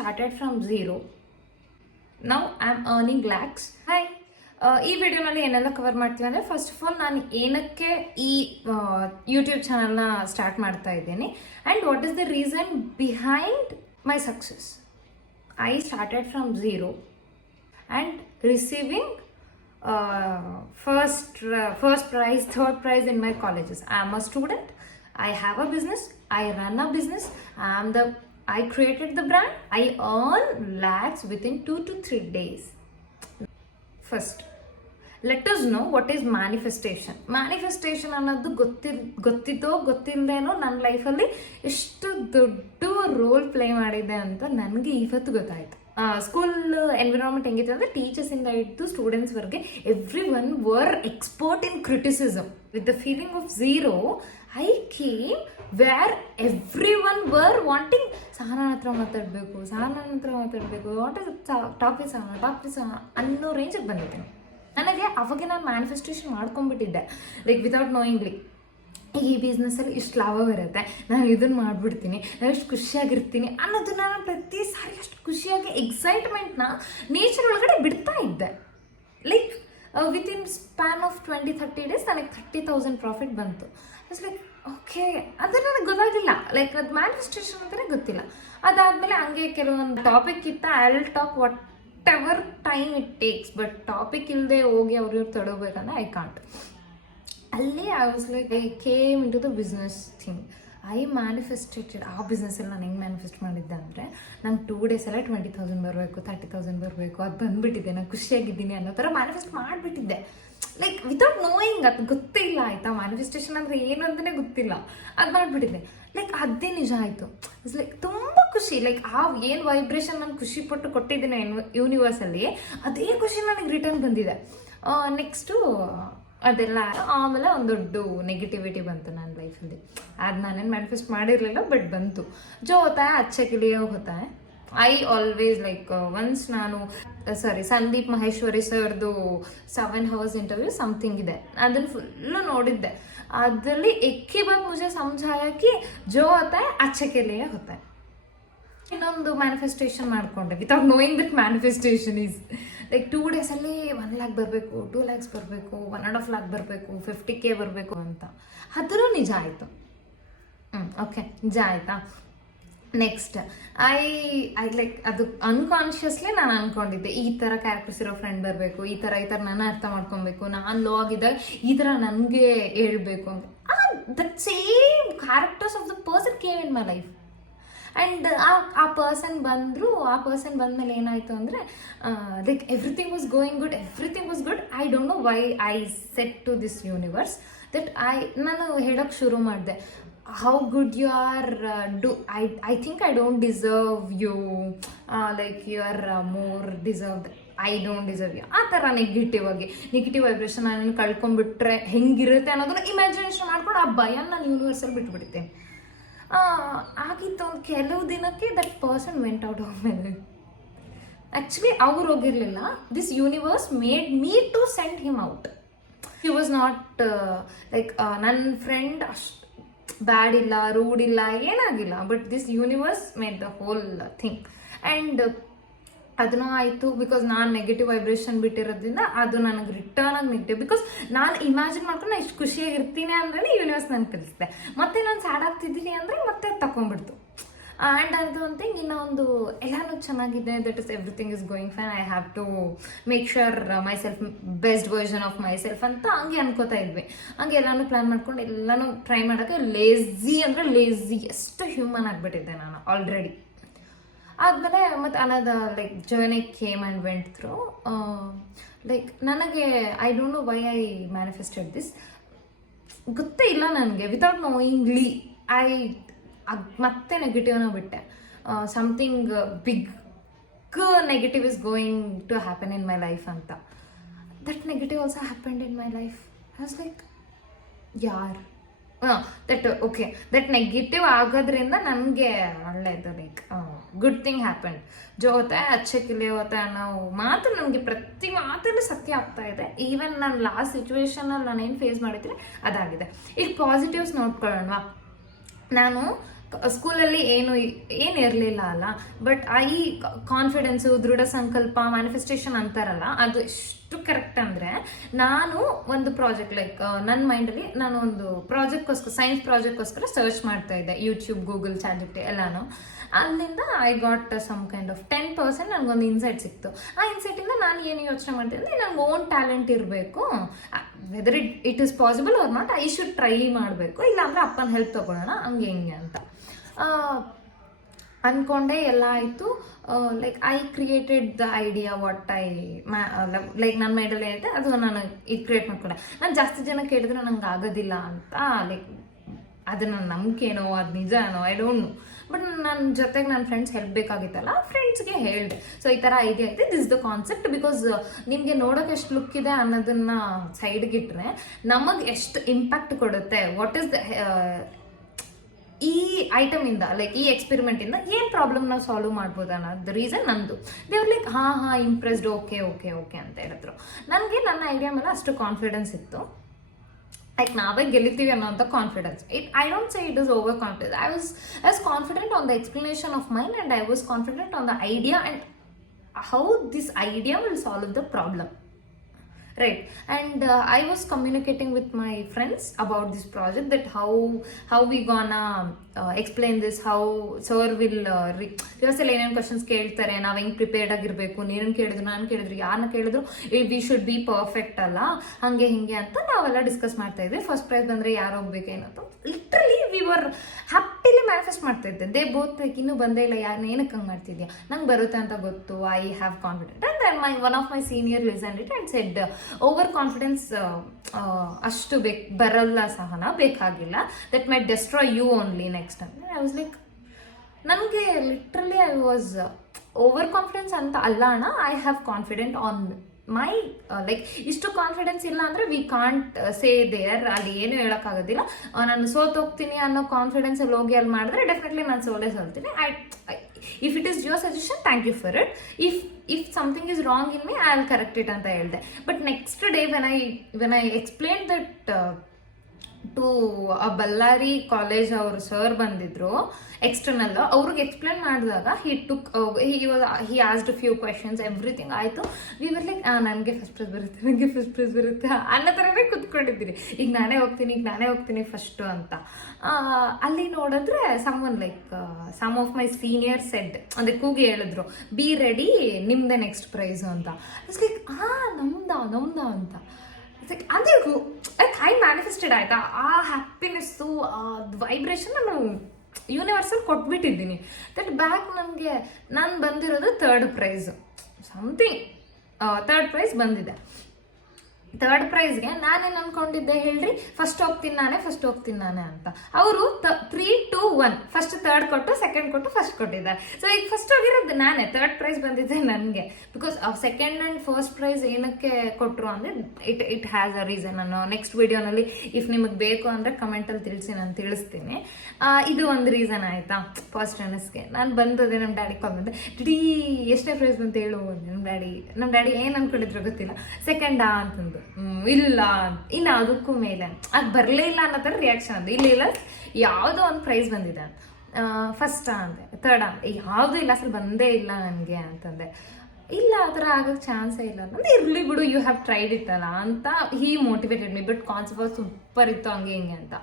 started from zero. Now I'm earning lakhs. Hi. ಈ ವಿಡಿಯೋನಲ್ಲಿ ಏನೆಲ್ಲ ಕವರ್ ಮಾಡ್ತೀನಿ ಅಂದರೆ, ಫಸ್ಟ್ ಆಫ್ ಆಲ್ ನಾನು ಏನಕ್ಕೆ ಈ ಯೂಟ್ಯೂಬ್ ಚಾನಲ್ನ ಸ್ಟಾರ್ಟ್ ಮಾಡ್ತಾ ಇದ್ದೀನಿ and what is the reason behind my success. I started from zero and receiving first prize, third prize in my colleges. I am a student. I have a business. I run a business. I created the brand. I earn lakhs within 2 to 3 days. First, let us know what is manifestation. Manifestation ಅನ್ನೋದು ಗೊತ್ತಿದ್ದೋ ಗೊತ್ತಿಲ್ಲದೇನೋ ನನ್ನ ಲೈಫಲ್ಲಿ ಎಷ್ಟು ದೊಡ್ಡ role play ಮಾಡಿದೆ ಅಂತ ನನಗೆ ಇವತ್ತು ಗೊತ್ತಾಯಿತು. ಸ್ಕೂಲ್ ಎನ್ವಿರಾನ್ಮೆಂಟ್ ಹೆಂಗಿತ್ತು ಅಂದರೆ, ಟೀಚರ್ಸಿಂದ ಹಿಡಿದು ಸ್ಟೂಡೆಂಟ್ಸ್ವರೆಗೆ every one were expert in criticism. With the feeling of zero I came where every one were wanting Sahana ಹತ್ರ ಮಾತಾಡಬೇಕು, ವಾಟ್ ಇಸ್ ಟಾಪಿಕ್ ಸಹನಾ ಅನ್ನೋ ರೇಂಜಿಗೆ ಬಂದಿದ್ದೇನೆ. ನನಗೆ ಅವಾಗ ನಾನು ಮ್ಯಾನಿಫೆಸ್ಟೇಷನ್ ಮಾಡ್ಕೊಂಡ್ಬಿಟ್ಟಿದ್ದೆ, ಲೈಕ್ ವಿತೌಟ್ ನೋಯಿಂಗ್ಲಿ. ಈ ಬಿಸ್ನೆಸ್ಸಲ್ಲಿ ಇಷ್ಟು ಲಾಭ ಬರುತ್ತೆ, ನಾನು ಇದನ್ನು ಮಾಡಿಬಿಡ್ತೀನಿ, ನಾನು ಎಷ್ಟು ಖುಷಿಯಾಗಿರ್ತೀನಿ ಅನ್ನೋದನ್ನ ನಾನು ಪ್ರತಿ ಸಾರಿ ಅಷ್ಟು ಖುಷಿಯಾಗಿ ಎಕ್ಸೈಟ್ಮೆಂಟ್ನ ನೇಚರ್ ಒಳಗಡೆ ಬಿಡ್ತಾ ಇದ್ದೆ. Like within span of 20-30 days ನನಗೆ 30,000 ಪ್ರಾಫಿಟ್ ಬಂತು. ಇಟ್ಸ್ ಲೈಕ್ ಓಕೆ, ಅದು ನನಗೆ ಗೊತ್ತಾಗಿಲ್ಲ, ಲೈಕ್ ಅದು ಮ್ಯಾನಿಫೆಸ್ಟೇಷನ್ ಅಂತಲೇ ಗೊತ್ತಿಲ್ಲ. ಅದಾದಮೇಲೆ ಹಂಗೆ ಕೆಲವೊಂದು ಟಾಪಿಕ್ ಇತ್ತ, I will talk whatever time it takes, but topic ಇಲ್ಲದೆ ಹೋಗಿ ಅವ್ರಿಗೆ ತಡೋಬೇಕಂದ್ರೆ ಐ ಕಾಂಟ್. ಅಲ್ಲಿ I was like I came into the business thing. I manifested. ಆ ಬಿಸ್ನೆಸ್ಸಲ್ಲಿ ನಾನು ಹೆಂಗೆ ಮ್ಯಾನಿಫೆಸ್ಟ್ ಮಾಡಿದ್ದೆ ಅಂದರೆ, ನಂಗೆ 2 ಡೇಸಲ್ಲೇ 20,000 ಬರಬೇಕು, 30,000 ಬರಬೇಕು, ಅದು ಬಂದುಬಿಟ್ಟಿದೆ, ನಾನು ಖುಷಿಯಾಗಿದ್ದೀನಿ ಅನ್ನೋ ಥರ ಮ್ಯಾನಿಫೆಸ್ಟ್ ಮಾಡಿಬಿಟ್ಟಿದ್ದೆ. ಲೈಕ್ ವಿತೌಟ್ ನೋಯಿಂಗ್, ಅದು ಗೊತ್ತೇ ಇಲ್ಲ ಆಯಿತಾ, ಮ್ಯಾನಿಫೆಸ್ಟೇಷನ್ ಅಂದರೆ ಏನು ಅಂತಲೇ ಗೊತ್ತಿಲ್ಲ, ಅದು ಮಾಡಿಬಿಟ್ಟಿದ್ದೆ. ಲೈಕ್ ಅದೇ ನಿಜ ಆಯಿತು. ಇಟ್ಸ್ ಲೈಕ್ ತುಂಬ ಖುಷಿ. ಲೈಕ್ ಆ ಏನು ವೈಬ್ರೇಷನ್ ನಾನು ಖುಷಿ ಪಟ್ಟು ಕೊಟ್ಟಿದ್ದೀನಿ ಯೂನಿವರ್ಸಲ್ಲಿ, ಅದೇ ಖುಷಿ ನನಗೆ ರಿಟರ್ನ್ ಬಂದಿದೆ. ನೆಕ್ಸ್ಟು ಅದೆಲ್ಲ ಆಮೇಲೆ ಒಂದು ದೊಡ್ಡ ನೆಗೆಟಿವಿಟಿ ಬಂತು ನನ್ನ ಲೈಫಲ್ಲಿ. ಅದು ನಾನೇನು ಮ್ಯಾನಿಫೆಸ್ಟ್ ಮಾಡಿರಲಿಲ್ಲ, ಬಟ್ ಬಂತು. ಜೋ ಹೋತಾ ಹೈ ಅಚ್ಚೆ ಕೆ ಲಿಯೆ ಹೋತಾ ಹೈ. ಐ ಆಲ್ವೇಸ್ ಲೈಕ್ ಒನ್ಸ್ ನಾನು ಸಂದೀಪ್ ಮಹೇಶ್ವರಿ ಸರ್ದು 7 hours ಇಂಟರ್ವ್ಯೂ ಸಮಥಿಂಗ್ ಇದೆ, ಅದನ್ನು ಫುಲ್ಲು ನೋಡಿದ್ದೆ. ಅದರಲ್ಲಿ ಎಕ್ಕಿ ಬಾತ್ ಮುझे ಸಮझाया कि जो होता है अच्छे के लिए होता है. ಇನ್ನೊಂದು ಮ್ಯಾನಿಫೆಸ್ಟೇಷನ್ ಮಾಡಿಕೊಂಡೆ without knowing that manifestation is like 2 ಡೇಸಲ್ಲಿ 1 lakh ಬರಬೇಕು, 2 lakhs ಬರಬೇಕು, 1.5 lakh ಬರಬೇಕು, 50K ಬರಬೇಕು ಅಂತ. ಅದೂ ನಿಜ ಆಯಿತು. ಓಕೆ, ನಿಜ ಆಯಿತಾ. ನೆಕ್ಸ್ಟ್ ಐ ಲೈಕ್ ಅದು ಅನ್ಕಾನ್ಷಿಯಸ್ಲಿ ನಾನು ಅಂದ್ಕೊಂಡಿದ್ದೆ, ಈ ಥರ ಕ್ಯಾರೆಕ್ಟರ್ಸ್ ಇರೋ ಫ್ರೆಂಡ್ ಬರಬೇಕು, ಈ ಥರ ನಾನು ಅರ್ಥ ಮಾಡ್ಕೊಬೇಕು, ನಾನು ಲೋ ಆಗಿದ್ದಾಗ ಈ ಥರ ನನಗೆ ಹೇಳ್ಬೇಕು ಅಂತ. That same characters of the person came in my life. And ಆ ಪರ್ಸನ್ ಬಂದಮೇಲೆ ಏನಾಯಿತು ಅಂದರೆ, like everything was good. I don't know why I set to this universe that ನಾನು ಹೇಳೋಕ್ಕೆ ಶುರು ಮಾಡಿದೆ, how good you are, I think I don't deserve you, like you are more deserve, I don't deserve you. ಆ ಥರ negative vibration ನಾನು ಕಳ್ಕೊಂಡ್ಬಿಟ್ರೆ ಹೆಂಗಿರುತ್ತೆ ಅನ್ನೋದನ್ನ imagination ಮಾಡ್ಕೊಂಡು ಆ ಭಯನ ನಾನು ಯೂನಿವರ್ಸಲ್ಲಿ ಬಿಟ್ಬಿಡ್ತೇನೆ. ಆಗಿತ್ತು ಒಂದು ಕೆಲವು ದಿನಕ್ಕೆ that person went out of my life. Actually ಅವ್ರು ಹೋಗಿರಲಿಲ್ಲ, this universe made me to send him out. He was not like ನನ್ನ ಫ್ರೆಂಡ್ ಅಷ್ಟು ಬ್ಯಾಡ್ ಇಲ್ಲ, ರೂಡ್ ಇಲ್ಲ, ಏನಾಗಿಲ್ಲ, but this universe made the whole thing. And ಅದನ್ನೂ ಆಯಿತು, because ನಾನು ನೆಗೆಟಿವ್ ವೈಬ್ರೇಷನ್ ಬಿಟ್ಟಿರೋದ್ರಿಂದ ಅದು ನನಗೆ ರಿಟರ್ನ್ ಆಗಿ ನೆಗೆಟಿವ್. ಬಿಕಾಸ್ ನಾನು ಇಮ್ಯಾಜಿನ್ ಮಾಡ್ಕೊಂಡು ನಾನು ಇಷ್ಟು ಖುಷಿಯಾಗಿರ್ತೀನಿ ಅಂದರೆ ಯೂನಿವರ್ಸ್ ನನಗೆ ಕಲಿಸ್ದೆ, ಮತ್ತೆ ನಾನು ಸ್ಯಾಡ್ ಆಗ್ತಿದ್ದೀನಿ ಅಂದರೆ ಮತ್ತೆ ತಗೊಂಡ್ಬಿಡ್ತು. ಆ್ಯಂಡ್ ಅದು ಒಂದು ಥಿಂಗ್. ಇನ್ನೊಂದು ಎಲ್ಲನೂ ಚೆನ್ನಾಗಿದೆ, that is everything is going fine, I have to make sure myself best version of myself ಅಂತ ಹಂಗೆ ಅನ್ಕೋತಾ ಇದ್ವಿ. ಹಂಗೆ ಎಲ್ಲನೂ ಪ್ಲ್ಯಾನ್ ಮಾಡ್ಕೊಂಡು ಎಲ್ಲನೂ ಟ್ರೈ ಮಾಡೋಕ್ಕೆ ಲೇಝಿ ಎಷ್ಟು ಹ್ಯೂಮನ್ ಆಗಿಬಿಟ್ಟಿದ್ದೆ ನಾನು ಆಲ್ರೆಡಿ. ಆದಮೇಲೆ ಮತ್ತು another like journey came and went through. Like ನನಗೆ I don't know why I manifested this, ಗೊತ್ತೇ ಇಲ್ಲ ನನಗೆ. ವಿತೌಟ್ ನೋಯಿಂಗ್ಲಿ ಮತ್ತೆ ನೆಗೆಟಿವ್ನ ಬಿಟ್ಟೆ. Something big negative is going to happen in my life ಅಂತ. That negative also happened in my life. I was like ಯಾರ್ that negative ಆಗೋದ್ರಿಂದ ನನಗೆ ಒಳ್ಳೆಯದು, ಲೈಕ್ ಗುಡ್ ಥಿಂಗ್ ಹ್ಯಾಪನ್. ಜೋ ಹೋತಾ ಹೈ ಅಚ್ಚೆ ಕೆ ಲಿಯೆ ಹೋತಾ ಹೈ ಅನ್ನೋ ಮಾತು ನನಗೆ ಪ್ರತಿ ಮಾತಲ್ಲೂ ಸತ್ಯ ಆಗ್ತಾ ಇದೆ. ಈವನ್ ನಾನು ಲಾಸ್ಟ್ ಸಿಚುವೇಶನಲ್ಲಿ ನಾನು ಏನು ಫೇಸ್ ಮಾಡಿದ್ರೆ ಅದಾಗಿದೆ. ಈಗ ಪಾಸಿಟಿವ್ಸ್ ನೋಡ್ಕೊಳ್ಳೋಣವಾ. ನಾನು ಸ್ಕೂಲಲ್ಲಿ ಏನು ಇರಲಿಲ್ಲ ಅಲ್ಲ. ಬಟ್ ಈ ಕಾನ್ಫಿಡೆನ್ಸು, ದೃಢ ಸಂಕಲ್ಪ, ಮ್ಯಾನಿಫೆಸ್ಟೇಷನ್ ಅಂತಾರಲ್ಲ, ಅದು ಎಷ್ಟು ಕರೆಕ್ಟ್ ಅಂದರೆ, ನಾನು ಒಂದು ಪ್ರಾಜೆಕ್ಟ್ ಲೈಕ್ ನನ್ನ ಮೈಂಡಲ್ಲಿ ನಾನು ಒಂದು ಪ್ರಾಜೆಕ್ಟ್ಗೋಸ್ಕರ, ಸೈನ್ಸ್ ಪ್ರಾಜೆಕ್ಟ್ಗೋಸ್ಕರ ಸರ್ಚ್ ಮಾಡ್ತಾ ಇದ್ದೆ, ಯೂಟ್ಯೂಬ್, ಗೂಗಲ್, ಚಾಟ್‌ಜಿಪಿಟಿ ಎಲ್ಲಾನು. ಅಲ್ಲಿಂದ I got some kind of 10% ನನಗೊಂದು ಇನ್ಸೈಟ್ ಸಿಕ್ತು. ಆ ಇನ್ಸೈಟಿಂದ ನಾನು ಏನು ಯೋಚನೆ ಮಾಡ್ತೀನಿ ಅಂದರೆ, ನಂಗೆ ಓನ್ ಟ್ಯಾಲೆಂಟ್ ಇರಬೇಕು, whether it is possible or not, I should try ಮಾಡಬೇಕು, ಇಲ್ಲಾಂದ್ರೆ ಅಪ್ಪನ ಹೆಲ್ಪ್ ತೊಗೊಳ್ಳೋಣ, ಹಂಗೆ ಹಿಂಗೆ ಅಂತ ಅಂದ್ಕೊಂಡೆ. ಎಲ್ಲ ಆಯಿತು. Like I created the idea what like ನನ್ನ ಮೈಂಡಲ್ಲಿ ಐತೆ ಅದು ನಾನು ಇದು ಕ್ರಿಯೇಟ್ ಮಾಡ್ಕೊಂಡೆ. ನಾನು ಜಾಸ್ತಿ ಜನ ಕೇಳಿದ್ರೆ ನಂಗೆ ಆಗೋದಿಲ್ಲ ಅಂತ, ಲೈಕ್ ಅದು ನನ್ನ ನಂಬಿಕೆನೋ ಅದು ನಿಜನೋ ಐ ಡೋಂಟ್ ನೋ. ಬಟ್ ನನ್ನ ಜೊತೆಗೆ ನನ್ನ ಫ್ರೆಂಡ್ಸ್ ಹೆಲ್ಪ್ ಬೇಕಾಗಿತ್ತಲ್ಲ, ಫ್ರೆಂಡ್ಸ್ಗೆ ಹೇಳಿದೆ. ಸೊ ಈ ಥರ ಐಡಿಯಾ ಐತೆ, ದಿಸ್ ದ ಕಾನ್ಸೆಪ್ಟ್. ಬಿಕಾಸ್ ನಿಮಗೆ ನೋಡೋಕೆ ಎಷ್ಟು ಲುಕ್ ಇದೆ ಅನ್ನೋದನ್ನ ಸೈಡ್ಗಿಟ್ರೆ ನಮಗೆ ಎಷ್ಟು ಇಂಪ್ಯಾಕ್ಟ್ ಕೊಡುತ್ತೆ, ವಾಟ್ ಈಸ್ ದ ಈ ಐಟಮಿಂದ, ಲೈಕ್ ಈ ಎಕ್ಸ್ಪೆರಿಮೆಂಟಿಂದ ಏನು ಪ್ರಾಬ್ಲಮ್ ನಾವು ಸಾಲ್ವ್ ಮಾಡ್ಬೋದು ಅನ್ನೋದು ರೀಸನ್ ನಂದು. ದೇವ್ರು ಲೈಕ್ ಹಾಂ ಇಂಪ್ರೆಸ್ಡ್, ಓಕೆ ಓಕೆ ಓಕೆ ಅಂತ ಹೇಳಿದ್ರು. ನನಗೆ ನನ್ನ ಐಡಿಯಾ ಮೇಲೆ ಅಷ್ಟು ಕಾನ್ಫಿಡೆನ್ಸ್ ಇತ್ತು, ಲೈಕ್ ನಾವೇ ಗೆಲ್ಲಿತೀವಿ ಅನ್ನೋಂಥ confidence. I don't say it is over confidence. I was confident on the explanation of mind, and I was confident on the idea and how this idea will solve the problem. Right, and I was communicating with my friends about this project, that how we gonna explain this, how sir will rehearsal ಏನೇನು questions ಕೇಳ್ತಾರೆ, ನಾವು ಹೆಂಗೆ prepared ಆಗಿರಬೇಕು, ನೀರನ್ನು ಕೇಳಿದ್ರು, ನಾನು ಕೇಳಿದ್ರು, ಯಾರನ್ನ ಕೇಳಿದ್ರು, ವಿ ಶುಡ್ ಬಿ ಪರ್ಫೆಕ್ಟ್ ಅಲ್ಲ, ಹಾಗೆ ಹಿಂಗೆ ಅಂತ ನಾವೆಲ್ಲ ಡಿಸ್ಕಸ್ ಮಾಡ್ತಾ ಇದ್ವಿ. ಫಸ್ಟ್ ಪ್ರೈಸ್ ಬಂದರೆ ಯಾರು ಹೋಗ್ಬೇಕೇನಂತ literally we were happily manifest ಮಾಡ್ತಾ ಇದ್ದೆ. ದೇ ಬೋತ್ ಇನ್ನೂ ಬಂದೇ ಇಲ್ಲ, ಏನಕ್ಕೆ ಹಂಗೆ ಮಾಡ್ತಿದ್ಯಾ, ನಂಗೆ ಬರುತ್ತೆ ಅಂತ ಗೊತ್ತು, I have confident. And then one of my senior listen it and said, over confidence ಅಷ್ಟು ಬರಲ್ಲ ಸಹನ, ಬೇಕಾಗಿಲ್ಲ, that my destroy you only next ಅಂತ. ಐ ವಾಸ್ ಲೈಕ್, ನನಗೆ literally I was over confidence ಅಂತ ಅಲ್ಲ ಅಣ್ಣ, I have confident on my like ಇಷ್ಟು ಕಾನ್ಫಿಡೆನ್ಸ್ ಇಲ್ಲ ಅಂದರೆ ವಿ ಕಾಂಟ್ ಸೇ ದೇರ್, ಅಲ್ಲಿ ಏನೂ ಹೇಳೋಕ್ಕಾಗೋದಿಲ್ಲ. ನಾನು ಸೋತೋಗ್ತೀನಿ ಅನ್ನೋ ಕಾನ್ಫಿಡೆನ್ಸಲ್ಲಿ ಹೋಗಿ ಅಲ್ಲಿ ಮಾಡಿದ್ರೆ ಡೆಫಿನೆಟ್ಲಿ ನಾನು ಸೋಲ್ತೀನಿ. If it is your suggestion, thank you for it. If something is wrong in me, I will correct it ಅಂತ ಹೇಳಿದೆ. But next day when I explain that to Ballari college ಅವರು ಸರ್ ಬಂದಿದ್ರು ಎಕ್ಸ್ಟರ್ನಲ್, ಅವ್ರಿಗೆ explain ಮಾಡಿದಾಗ he asked few questions, everything ಆಯಿತು. We were like, ನನಗೆ first prize ಬರುತ್ತೆ ಅನ್ನೋ ಥರನೇ ಕೂತ್ಕೊಂಡಿದ್ದೀರಿ. ಈಗ ನಾನೇ ಹೋಗ್ತೀನಿ ಫಸ್ಟು ಅಂತ. ಅಲ್ಲಿ ನೋಡಿದ್ರೆ some of my senior said, ಅಂದರೆ ಕೂಗಿ ಹೇಳಿದ್ರು, ಬಿ ರೆಡಿ, ನಿಮ್ದೆ ನೆಕ್ಸ್ಟ್ ಪ್ರೈಸು ಅಂತ. ಇಟ್ಸ್ ಲೈಕ್ ನಮ್ದಾ ಅಂತ. ಅದೇ ಐ ಮ್ಯಾನಿಫೆಸ್ಟೆಡ್ ಆಯ್ತಾ, ಆ ಹ್ಯಾಪಿನೆಸ್ಸು, ವೈಬ್ರೇಷನ್ ನಾನು ಯೂನಿವರ್ಸಲ್ಲಿ ಕೊಟ್ಬಿಟ್ಟಿದ್ದೀನಿ. ದಟ್ ಬ್ಯಾಕ್ ನನಗೆ ನಾನು ಬಂದಿರೋದು ಥರ್ಡ್ ಪ್ರೈಸು, ಥರ್ಡ್ ಪ್ರೈಸ್ ಬಂದಿದೆ. ಥರ್ಡ್ ಪ್ರೈಸ್ಗೆ ನಾನೇನು ಅಂದ್ಕೊಂಡಿದ್ದೆ ಹೇಳ್ರಿ, ಫಸ್ಟ್ ಹೋಗ್ತೀನಿ ನಾನೇ ಅಂತ. ಅವರು 3, 2, 1 ಫಸ್ಟ್ ಥರ್ಡ್ ಕೊಟ್ಟು, ಸೆಕೆಂಡ್ ಕೊಟ್ಟು, ಫಸ್ಟ್ ಕೊಟ್ಟಿದ್ದಾರೆ. ಸೊ ಈಗ ಫಸ್ಟ್ ಹೋಗಿರೋದು ನಾನೇ, ಥರ್ಡ್ ಪ್ರೈಸ್ ಬಂದಿದ್ದೆ ನನಗೆ. Because second and first prize ಏನಕ್ಕೆ ಕೊಟ್ಟರು ಅಂದರೆ ಇಟ್ ಹ್ಯಾಸ್ ಅ ರೀಸನ್. ನಾನು ನೆಕ್ಸ್ಟ್ ವಿಡಿಯೋನಲ್ಲಿ ಇಫ್ ನಿಮಗೆ ಬೇಕು ಅಂದರೆ ಕಮೆಂಟಲ್ಲಿ ತಿಳಿಸಿ, ನಾನು ತಿಳಿಸ್ತೀನಿ. ಇದು ಒಂದು ರೀಸನ್ ಆಯಿತಾ ಪಾಸಿಟಿವ್ನೆಸ್ಗೆ. ನಾನು ಬಂದದೆ ನಮ್ಮ ಡ್ಯಾಡಿ ಕಾಲ್ ಮಾಡಿದೆ, ಡಿಡಿ ಎಷ್ಟನೇ ಪ್ರೈಸ್ ಬಂತ ಹೇಳು. ನಮ್ಮ ಡ್ಯಾಡಿ ಏನು ಅಂದ್ಕೊಂಡಿದ್ರು ಗೊತ್ತಿಲ್ಲ, ಸೆಕೆಂಡಾ ಅಂತಂದು, ಇಲ್ಲ ಇನ್ನು ಅದಕ್ಕೂ ಮೇಲೆ ಅದು ಬರಲೇ ಇಲ್ಲ ಅನ್ನೋ ಥರ ರಿಯಾಕ್ಷನ್ ಅದು. ಇಲ್ಲ ಯಾವುದೋ ಒಂದು ಪ್ರೈಸ್ ಬಂದಿದೆ, ಫಸ್ಟಾ ಅಂದೆ, ಥರ್ಡಾ, ಯಾವುದೂ ಇಲ್ಲ, ಅಸಲು ಬಂದೇ ಇಲ್ಲ ನನಗೆ ಅಂತಂದೆ. ಇಲ್ಲ ಆ ಥರ ಆಗೋಕ್ಕೆ ಚಾನ್ಸೇ ಇಲ್ಲ ಅಂದರೆ, ಇರಲಿ ಬಿಡು, ಯು ಹ್ಯಾವ್ ಟ್ರೈಡ್ ಇಟ್ ಅಲ್ಲ ಅಂತ he motivated me. But concept super ಇತ್ತು, ಹಂಗೆ ಹಿಂಗೆ ಅಂತ.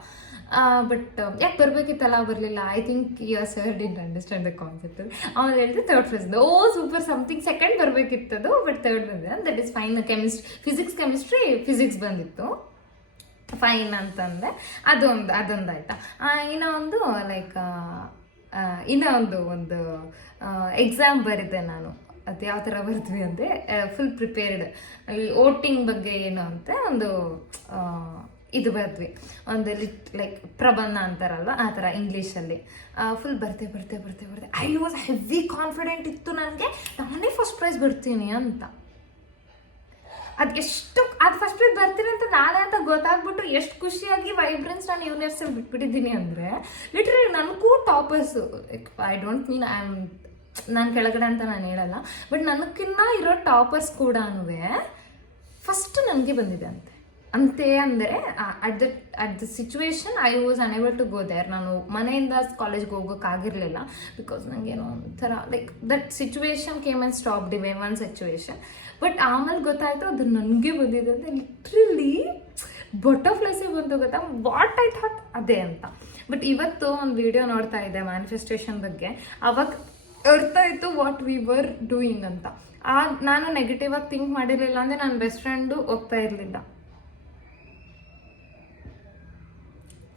ಬಟ್ ಯಾಕೆ ಬರಬೇಕಿತ್ತಲ್ಲ, ಬರಲಿಲ್ಲ. I think your sir didn't understand the concept. ಆಮೇಲೆ ಹೇಳಿದ್ರೆ third prize, oh super, something second ಬರಬೇಕಿತ್ತದು, ಬಟ್ ಥರ್ಡ್ ಬಂದಿದೆ, ದಟ್ ಈಸ್ ಫೈನ್. ಫಿಸಿಕ್ಸ್ ಬಂದಿತ್ತು, ಫೈನ್ ಅಂತಂದೆ. ಅದೊಂದು ಆಯ್ತಾ. ಇನ್ನೊಂದು ಲೈಕ್ ಒಂದು ಎಕ್ಸಾಮ್ ಬರಿದೆ ನಾನು. ಅದು ಯಾವ ಥರ ಬರ್ತೀವಿ ಅಂದರೆ, ಫುಲ್ ಪ್ರಿಪೇರ್ಡ್, ಈ ವೋಟಿಂಗ್ ಬಗ್ಗೆ ಏನು ಅಂತ ಒಂದು ಇದು ಬರ್ದ್ವಿ, ಒಂದು ಲೈಕ್ ಪ್ರಬಂಧ ಅಂತಾರಲ್ವ, ಆ ಥರ ಇಂಗ್ಲೀಷಲ್ಲಿ. ಫುಲ್ ಬರ್ತೆ. ಐ ವಾಸ್ ಹೆವಿ ಕಾನ್ಫಿಡೆಂಟ್ ಇತ್ತು ನನಗೆ, ನಾನೇ ಫಸ್ಟ್ ಪ್ರೈಸ್ ಬರ್ತೀನಿ ಅಂತ. ಅದು ಫಸ್ಟ್ ಪ್ರೈಸ್ ಬರ್ತೀನಿ ಅಂತ ನಾನೇ ಅಂತ ಗೊತ್ತಾಗ್ಬಿಟ್ಟು ಎಷ್ಟು ಖುಷಿಯಾಗಿ ವೈಬ್ರೆನ್ಸ್ ನಾನು ಯೂನಿವರ್ಸಲ್ಲಿ ಬಿಟ್ಬಿಟ್ಟಿದ್ದೀನಿ ಅಂದರೆ, ಲಿಟ್ರಲಿ ನನಗೂ ಟಾಪರ್ಸು, ಐ ಡೋಂಟ್ ಮೀನ್ ನಾನು ಕೆಳಗಡೆ ಅಂತ ನಾನು ಹೇಳಲ್ಲ, ಬಟ್ ನನಗಿನ್ನ ಇರೋ ಟಾಪರ್ಸ್ ಕೂಡ ಫಸ್ಟ್ ನನಗೆ ಬಂದಿದೆ ಅಂತೆ ಅಂತೆ ಅಂದರೆ at the situation I was unable to go there. ನಾನು ಮನೆಯಿಂದ ಕಾಲೇಜ್ಗೆ ಹೋಗೋಕ್ಕಾಗಿರಲಿಲ್ಲ ಬಿಕಾಸ್ ನನಗೇನೋ ಒಂಥರ like that situation came and stop the one situation. But ಆಮೇಲೆ ಗೊತ್ತಾಯಿತು ಅದು ನನಗೆ ಬಂದಿದೆ ಅಂತ. ಲಿಟ್ರಲಿ ಬಟರ್ಫ್ಲೈಸೇ ಬಂತು ಗೊತ್ತಾ, ವಾಟ್ ಐ ಥಾಟ್ ಅದೇ ಅಂತ. ಬಟ್ ಇವತ್ತು ಒಂದು ವಿಡಿಯೋ ನೋಡ್ತಾ ಇದ್ದೆ ಮ್ಯಾನಿಫೆಸ್ಟೇಷನ್ ಬಗ್ಗೆ, ಅವಾಗ ಅರ್ಥ ಆಯಿತು ವಾಟ್ ವಿ ವರ್ ಡೂಯಿಂಗ್ ಅಂತ. ನಾನು ನೆಗೆಟಿವ್ ಆಗಿ ಥಿಂಕ್ ಮಾಡಿರಲಿಲ್ಲ ಅಂದರೆ ನನ್ನ ಬೆಸ್ಟ್ ಫ್ರೆಂಡು ಹೋಗ್ತಾ ಇರಲಿಲ್ಲ.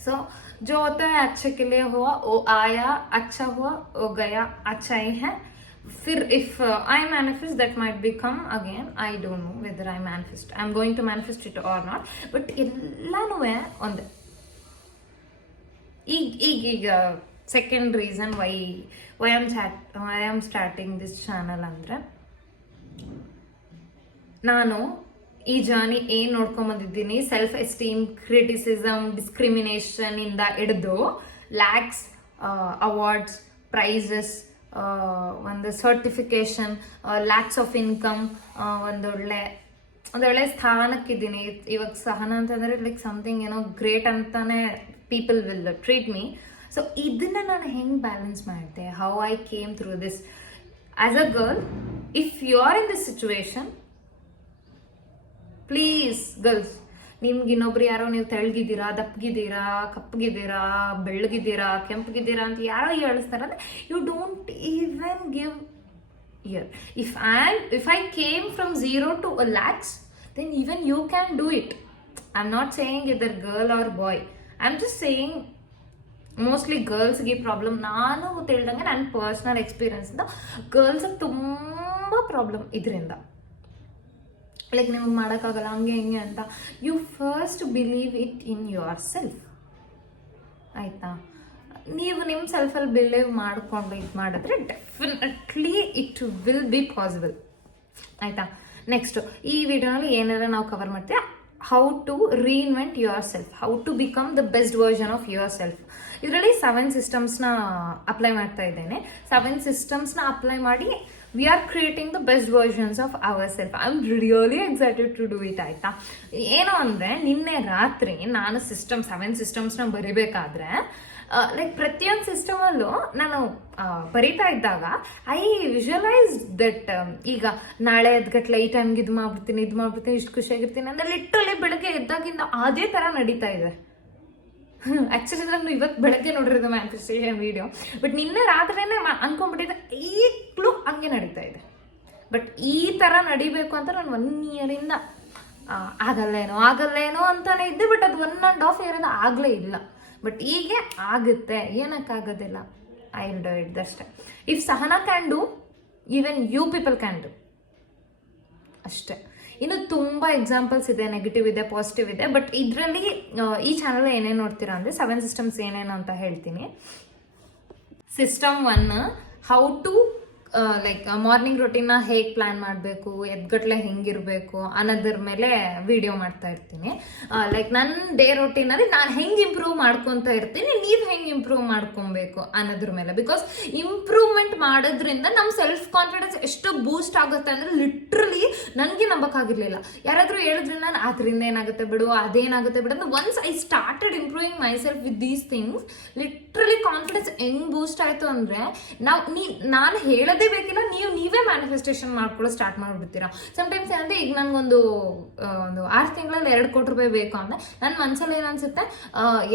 सो जो होता है अच्छे के लिए हुआ, वो आया, अच्छा हुआ, वो गया, अच्छा ही है. फिर if I manifest, that might become again. I don't know whether I manifest. I'm going to manifest it or not. But ಎಲ್ಲಾನು ಒಂದೇ. ಈಗ second reason why I'm starting this channel ಅಂದ್ರೆ, ನಾನು ಈ ಜರ್ನಿ ಏನ್ ನೋಡ್ಕೊಂಬಂದಿದ್ದೀನಿ, ಸೆಲ್ಫ್ ಎಸ್ಟೀಮ್, ಕ್ರಿಟಿಸಿಸಮ್, ಡಿಸ್ಕ್ರಿಮಿನೇಷನ್ ಇಂದ ಹಿಡಿದು ಲ್ಯಾಕ್ಸ್ ಅವಾರ್ಡ್ಸ್, ಪ್ರೈಸಸ್, ಒಂದು ಸರ್ಟಿಫಿಕೇಶನ್, ಲ್ಯಾಕ್ಸ್ ಆಫ್ ಇನ್ಕಮ್, ಒಂದೊಳ್ಳೆ ಸ್ಥಾನಕ್ಕಿದ್ದೀನಿ ಇವಾಗ. ಸಹನ ಅಂತಂದ್ರೆ ಲೈಕ್ ಸಮಥಿಂಗ್ ಏನೋ ಗ್ರೇಟ್ ಅಂತಾನೆ people will treat me. So ಇದನ್ನ ನಾನು ಹೆಂಗ್ ಬ್ಯಾಲೆನ್ಸ್ ಮಾಡಿದೆ, how I came through this as a girl. If you are in this situation, please girls, ನಿಮ್ಗೆ ಇನ್ನೊಬ್ರು ಯಾರೋ ನೀವು ತೆಳ್ಳಗಿದ್ದೀರಾ, ದಪ್ಪಗಿದ್ದೀರಾ, ಕಪ್ಪಗಿದ್ದೀರಾ, ಬೆಳ್ಳಗಿದ್ದೀರಾ, ಕೆಂಪಗಿದ್ದೀರಾ ಅಂತ ಯಾರೋ ಹೇಳಿಸ್ತಾರೆ ಅಂದ್ರೆ you don't even give ear. If I came from 0 to a lakhs, then even you can do it. I'm not saying either girl or boy. I'm just saying mostly ಗರ್ಲ್ಸ್ಗೆ problem. ನಾನು ತಿಳಿದಂಗೆ ನನ್ನ ಪರ್ಸ್ನಲ್ ಎಕ್ಸ್ಪೀರಿಯನ್ಸಿಂದ ಗರ್ಲ್ಸ್ಗೆ ತುಂಬ problem ಇದರಿಂದ. Like ನಿಮ್ಗೆ ಮಾಡೋಕ್ಕಾಗಲ್ಲ ಹಂಗೆ ಹಿಂಗೆ ಅಂತ. You first believe it in yourself, ಆಯಿತಾ? ನೀವು ನಿಮ್ಮ ಸೆಲ್ಫಲ್ಲಿ ಬಿಲೀವ್ ಮಾಡಿಕೊಂಡು ಇದು ಮಾಡಿದ್ರೆ definitely it will be possible, ಆಯಿತಾ? ನೆಕ್ಸ್ಟು ಈ ವಿಡಿಯೋನಲ್ಲಿ ಏನೆಲ್ಲ ನಾವು ಕವರ್ ಮಾಡ್ತೀವಿ, how to reinvent yourself, how to become the best version of yourself. ಇದರಲ್ಲಿ 7 ಸಿಸ್ಟಮ್ಸ್ನ ಅಪ್ಲೈ ಮಾಡ್ತಾ ಇದ್ದೇನೆ. 7 ಸಿಸ್ಟಮ್ಸ್ನ ಅಪ್ಲೈ ಮಾಡಿ we are creating the best versions of ourselves. I'm really excited to do it, ಆಯ್ತಾ? ಏನು ಅಂದರೆ ನಿನ್ನೆ ರಾತ್ರಿ ನಾನು 7 ಸಿಸ್ಟಮ್ಸ್ನ ಬರಿಬೇಕಾದ್ರೆ ಲೈಕ್ ಪ್ರತಿಯೊಂದು ಸಿಸ್ಟಮಲ್ಲೂ ನಾನು ಬರಿತಾ ಇದ್ದಾಗ ಐ ವಿಜುವಲೈಸ್ ದಟ್ ಈಗ ನಾಳೆ ಎದ್ಗಟ್ಲೆ ಈ ಟೈಮ್ಗೆ ಇದು ಮಾಡ್ಬಿಡ್ತೀನಿ ಇಷ್ಟು ಖುಷಿಯಾಗಿರ್ತೀನಿ ಅಂದರೆ ಲಿಟ್ರಲಿ ಬೆಳಗ್ಗೆ ಎದ್ದಾಗಿಂದ ಅದೇ ಥರ ನಡೀತಾ ಇದೆ. ಆಕ್ಚುಲಿ ನಾನು ಇವತ್ತು ಬೆಳಗ್ಗೆ ನೋಡಿರೋದು ಮ್ಯಾನಿಫೆಸ್ಟೇಷನ್ ವಿಡಿಯೋ, ಬಟ್ ನಿನ್ನೆ ರಾತ್ರಿನೇ ಅನ್ಕೊಂಡ್ಬಿಟ್ಟಿದ್ದೆ ಈಗಲೂ ಹಂಗೆ ನಡೀತಾ ಇದೆ. ಬಟ್ ಈ ಥರ ನಡಿಬೇಕು ಅಂತ ನಾನು 1 ಇಯರಿಂದ ಆಗಲ್ಲೇನೋ ಅಂತಾನೆ ಇದ್ದೆ. ಬಟ್ ಅದು 1.5 ಇಯರಿಂದ ಆಗಲೇ ಇಲ್ಲ. ಬಟ್ ಹೀಗೆ ಆಗುತ್ತೆ, ಏನಕ್ಕಾಗೋದಿಲ್ಲ, ಐ ವಿಲ್ ಡೂ ಇಟ್ ಅಷ್ಟೇ. If Sahana can do, even you people can do ಅಷ್ಟೇ. ಇನ್ನು ತುಂಬ ಎಕ್ಸಾಂಪಲ್ಸ್ ಇದೆ, ನೆಗೆಟಿವ್ ಇದೆ, ಪಾಸಿಟಿವ್ ಇದೆ. ಬಟ್ ಇದರಲ್ಲಿ ಈ ಚಾನಲ್ ಏನೇನು ನೋಡ್ತೀರಾ ಅಂದರೆ 7 ಸಿಸ್ಟಮ್ಸ್ ಏನೇನು ಅಂತ ಹೇಳ್ತೀನಿ. System 1, how to like morning ರೊಟೀನ್ನ ಹೇಗೆ ಪ್ಲ್ಯಾನ್ ಮಾಡಬೇಕು, ಎದ್ಗಟ್ಲೆ ಹೆಂಗಿರಬೇಕು ಅನ್ನೋದ್ರ ಮೇಲೆ ವಿಡಿಯೋ ಮಾಡ್ತಾ ಇರ್ತೀನಿ. ಲೈಕ್ ನನ್ನ ಡೇ ರೊಟೀನಲ್ಲಿ ನಾನು ಹೆಂಗೆ ಇಂಪ್ರೂವ್ ಮಾಡ್ಕೊತಾ ಇರ್ತೀನಿ, ನೀವು ಹೆಂಗೆ ಇಂಪ್ರೂವ್ ಮಾಡ್ಕೊಬೇಕು ಅನ್ನೋದ್ರ ಮೇಲೆ. ಬಿಕಾಸ್ ಇಂಪ್ರೂವ್ಮೆಂಟ್ ಮಾಡೋದ್ರಿಂದ ನಮ್ಮ ಸೆಲ್ಫ್ ಕಾನ್ಫಿಡೆನ್ಸ್ ಎಷ್ಟು ಬೂಸ್ಟ್ ಆಗುತ್ತೆ ಅಂದರೆ ಲಿಟ್ರಲಿ ನನಗೆ ನಂಬಕ್ಕಾಗಿರ್ಲಿಲ್ಲ. ಯಾರಾದರೂ ಹೇಳಿದ್ರೆ ನಾನು ಅದರಿಂದ ಏನಾಗುತ್ತೆ ಬಿಡು, ಅದೇನಾಗುತ್ತೆ ಬಿಡು ಅಂತ. Once I started improving my self with these things, literally confidence ಹೆಂಗ್ ಬೂಸ್ಟ್ ಆಯಿತು ಅಂದರೆ ನಾನು ಹೇಳೋದು ಬೇಕಿಲ್ಲ, ನೀವೇ ಮ್ಯಾನಿಫೆಸ್ಟೇಷನ್ ಮಾಡ್ಕೊಳ್ಳೋ ಸ್ಟಾರ್ಟ್ ಮಾಡ್ಬಿಡ್ತೀರಾ. ಸಮ್ಟೈಮ್ಸ್ ಏನಂದ್ರೆ ಈಗ ನನಗೊಂದು 6 ತಿಂಗಳಲ್ಲಿ 2 ಕೋಟಿ ರೂಪಾಯಿ ಬೇಕು ಅಂದ್ರೆ ನನ್ನ ಮನ್ಸಲ್ಲಿ ಏನನ್ಸುತ್ತೆ,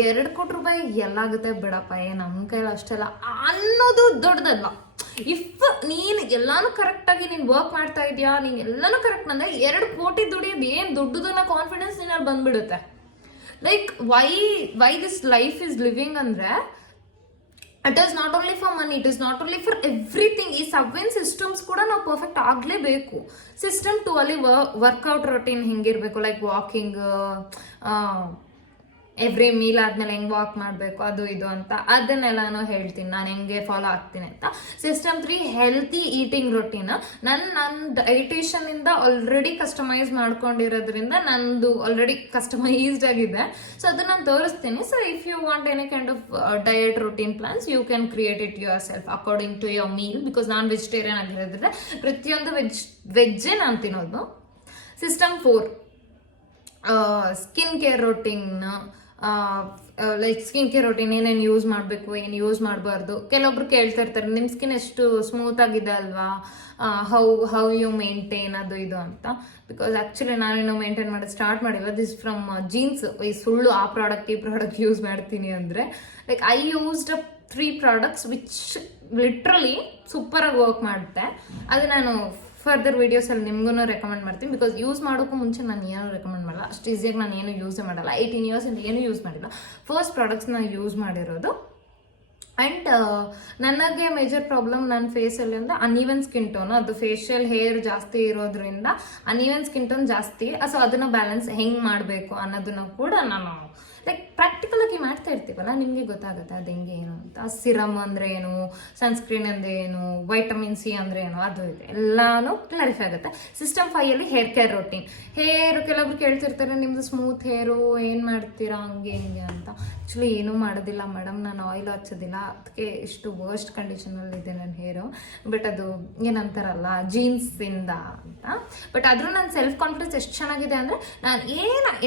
2 ಕೋಟಿ ರೂಪಾಯಿ ಎಲ್ಲಾಗುತ್ತೆ ಬಿಡಪ್ಪ, ನಮ್ಮ ಕೈಲಿ ಅಷ್ಟೆಲ್ಲ ಅನ್ನೋದು ದೊಡ್ಡದಲ್ವಾ. ಇಫ್ ನೀನು ಎಲ್ಲಾನು ಕರೆಕ್ಟಾಗಿ ನೀನು ವರ್ಕ್ ಮಾಡ್ತಾ ಇದೆಯಾ, ನೀನು ಎಲ್ಲಾನು ಕರೆಕ್ಟ್ ಅಂದ್ರೆ 2 ಕೋಟಿ ದುಡಿಯೋದು ಏನು ದೊಡ್ಡದನ್ನ ಕಾನ್ಫಿಡೆನ್ಸ್ ನಿನ್ನಲ್ಲಿ ಬಂದ್ಬಿಡುತ್ತೆ. Like why this life is living ಅಂದ್ರೆ it is not only for money, it is not only for everything. ಈ 7 ಸಿಸ್ಟಮ್ಸ್ ಕೂಡ ನಾವು ಪರ್ಫೆಕ್ಟ್ ಆಗಲೇಬೇಕು. ಸಿಸ್ಟಮ್ 2 ಅಲ್ಲಿ ವರ್ಕೌಟ್ ರೊಟೀನ್ ಹೆಂಗಿರಬೇಕು, ಲೈಕ್ ವಾಕಿಂಗ್, ಎವ್ರಿ ಮೀಲ್ ಆದ್ಮೇಲೆ ಹೆಂಗೆ ವಾಕ್ ಮಾಡಬೇಕು, ಅದು ಇದು ಅಂತ ಅದನ್ನೆಲ್ಲಾನು ಹೇಳ್ತೀನಿ ನಾನು ಹೆಂಗೆ ಫಾಲೋ ಆಗ್ತೀನಿ ಅಂತ. System 3 healthy eating routine. ನನ್ನ ಡೈಟೇಷನ್ ಇಂದ ಆಲ್ರೆಡಿ ಕಸ್ಟಮೈಸ್ ಮಾಡ್ಕೊಂಡಿರೋದ್ರಿಂದ ನಂದು ಆಲ್ರೆಡಿ ಕಸ್ಟಮೈಸ್ಡ್ ಆಗಿದೆ. ಸೊ ಅದನ್ನ ನಾನು ತೋರಿಸ್ತೀನಿ. So if you want any kind of diet routine plans, you can create it yourself according to your meal. Because ನಾನು ವೆಜಿಟೇರಿಯನ್ ಆಗಿರೋದ್ರಿಂದ ಪ್ರತಿಯೊಂದು ವೆಜ್ಜೇ ನಾನು ತಿನ್ನೋದು. System 4 skin care routine, like skin care routine ಏನೇನು ಯೂಸ್ ಮಾಡಬೇಕು, ಏನು use ಮಾಡಬಾರ್ದು. ಕೆಲವೊಬ್ರು ಕೇಳ್ತಾ ಇರ್ತಾರೆ, ನಿಮ್ಮ ಸ್ಕಿನ್ ಎಷ್ಟು ಸ್ಮೂತ್ ಆಗಿದೆ ಅಲ್ವಾ, ಹೌ ಯು ಮೇಂಟೈನ್ ಅದು ಇದು ಅಂತ. ಬಿಕಾಸ್ ಆ್ಯಕ್ಚುಲಿ ನಾನೇನು ಮೇಂಟೈನ್ ಮಾಡೋದು ಸ್ಟಾರ್ಟ್ ಮಾಡಿಲ್ಲ. This from jeans. ಈ ಸುಳ್ಳು ಆ ಪ್ರಾಡಕ್ಟ್ ಈ ಪ್ರಾಡಕ್ಟ್ ಯೂಸ್ ಮಾಡ್ತೀನಿ ಅಂದರೆ, like I used 3 products which literally ಸೂಪರಾಗಿ ವರ್ಕ್ ಮಾಡುತ್ತೆ. ಅದು ನಾನು ಫರ್ದರ್ ವೀಡಿಯೋಸಲ್ಲಿ ನಿಮ್ಗೂ ರೆಕಮೆಂಡ್ ಮಾಡ್ತೀನಿ. ಬಿಕಾಸ್ ಯೂಸ್ ಮಾಡೋಕ್ಕೂ ಮುಂಚೆ ನಾನು ಏನೂ ರೆಕಮೆಂಡ್ ಮಾಡಲ್ಲ, ಅಷ್ಟು ಈಸಿಯಾಗಿ ನಾನು ಏನು ಯೂಸೇ ಮಾಡಲ್ಲ. 18 ಇಯರ್ಸಿಂದ ಏನೂ ಯೂಸ್ ಮಾಡಿಲ್ಲ. ಫಸ್ಟ್ ಪ್ರಾಡಕ್ಟ್ಸ್ನ ಯೂಸ್ ಮಾಡಿರೋದು. ಆ್ಯಂಡ್ ನನಗೆ ಮೇಜರ್ ಪ್ರಾಬ್ಲಮ್ ನನ್ನ ಫೇಸಲ್ಲಿ ಅಂದರೆ ಅನ್ಈವನ್ ಸ್ಕಿನ್ ಟೋನ್. ಅದು ಫೇಶಿಯಲ್ ಹೇರ್ ಜಾಸ್ತಿ ಇರೋದ್ರಿಂದ ಅನ್ಈವನ್ ಸ್ಕಿನ್ ಟೋನ್ ಜಾಸ್ತಿ. ಸೊ ಅದನ್ನು ಬ್ಯಾಲೆನ್ಸ್ ಹೆಂಗೆ ಮಾಡಬೇಕು ಅನ್ನೋದನ್ನು ಕೂಡ ನಾನು ಲೈಕ್ ಪ್ರಾಕ್ಟಿಕಲ್ ಆಗಿ ಮಾಡ್ತಾ ಇರ್ತೀವಲ್ಲ, ನಿಮಗೆ ಗೊತ್ತಾಗುತ್ತೆ ಅದು ಹೆಂಗೆ ಏನು ಅಂತ. ಸಿರಮ್ ಅಂದರೆ ಏನು, ಸನ್ಸ್ಕ್ರೀನ್ ಅಂದರೆ ಏನು, ವೈಟಮಿನ್ ಸಿ ಅಂದರೆ ಏನು, ಅದು ಇದೆ ಎಲ್ಲಾನು ಕ್ಲಾರಿಫೈ ಆಗುತ್ತೆ. System 5 hair care routine. ಕೆಲವೊಬ್ರು ಕೇಳ್ತಿರ್ತಾರೆ, ನಿಮ್ಮದು ಸ್ಮೂತ್ ಹೇರು ಏನು ಮಾಡ್ತೀರಾ ಹಂಗೆ ಹಿಂಗೆ ಅಂತ. ಆ್ಯಕ್ಚುಲಿ ಏನೂ ಮಾಡೋದಿಲ್ಲ ಮೇಡಮ್, ನಾನು ಆಯಿಲ್ ಹಚ್ಚೋದಿಲ್ಲ, ಅದಕ್ಕೆ ಇಷ್ಟು ವರ್ಸ್ಟ್ ಕಂಡೀಷನಲ್ಲಿದೆ ನನ್ನ ಹೇರು. ಬಟ್ ಅದು ಏನಂತಾರಲ್ಲ ಜೀನ್ಸಿಂದ ಅಂತ. ಬಟ್ ಆದರೂ ನನ್ನ ಸೆಲ್ಫ್ ಕಾನ್ಫಿಡೆನ್ಸ್ ಎಷ್ಟು ಚೆನ್ನಾಗಿದೆ ಅಂದರೆ, ನಾನು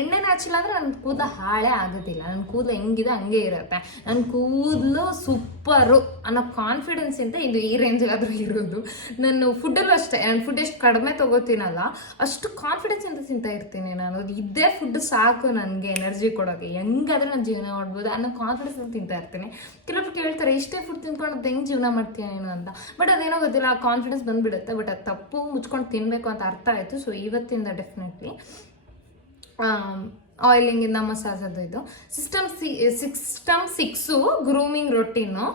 ಎಣ್ಣೆನ ಹಚ್ಚಿಲ್ಲ ಅಂದರೆ ನನ್ನ ಕೂದಲು ಹಾಳೇ ಆಗೋದಿಲ್ಲ. ನನ್ನ ಕೂದಲು ಹೆಂಗಿದೆ ಹಂಗೆ ಇರುತ್ತೆ. ನನ್ನ ಕೂದಲು ಸೂಪರು ಅನ್ನೋ ಕಾನ್ಫಿಡೆನ್ಸಿಂದ ಇದು ಈ ರೇಂಜಿಗಾದರೂ ಇರೋದು. ನಾನು ಫುಡ್ಡಲ್ಲೂ ಅಷ್ಟೇ, ನಾನು ಫುಡ್ ಎಷ್ಟು ಕಡಿಮೆ ತೊಗೋತೀನಲ್ಲ ಅಷ್ಟು ಕಾನ್ಫಿಡೆನ್ಸಿಂದ ತಿಂತಾ ಇರ್ತೀನಿ ನಾನು. ಇದೇ ಫುಡ್ ಸಾಕು ನನಗೆ ಎನರ್ಜಿ ಕೊಡೋಕ್ಕೆ, ಹೆಂಗಾದ್ರೆ ನಾನು ಜೀವನ ಮಾಡ್ಬೋದು ಅನ್ನೋ ಕಾನ್ಫಿಡೆನ್ಸ್ ತಿಂತಾ ಇರ್ತೀನಿ. ಕೆಲವೊಬ್ರು ಕೇಳ್ತಾರೆ, ಇಷ್ಟೇ ಫುಡ್ ತಿನ್ಕೊಂಡು ಅದು ಹೆಂಗೆ ಜೀವನ ಮಾಡ್ತೀಯ ಏನು ಅಂತ. ಬಟ್ ಅದೇನೋ ಗೊತ್ತಿಲ್ಲ, ಆ ಕಾನ್ಫಿಡೆನ್ಸ್ ಬಂದುಬಿಡುತ್ತೆ. ಬಟ್ ಅದು ತಪ್ಪು, ಮುಚ್ಕೊಂಡು ತಿನ್ನಬೇಕು ಅಂತ ಅರ್ಥ ಆಯಿತು. ಸೊ ಇವತ್ತಿಂದ ಡೆಫಿನೆಟ್ಲಿ ಆಯಿಲಿಂಗಿಂದ ಮಸಾಜ್ ಅದು ಇದು. System 6 grooming routine.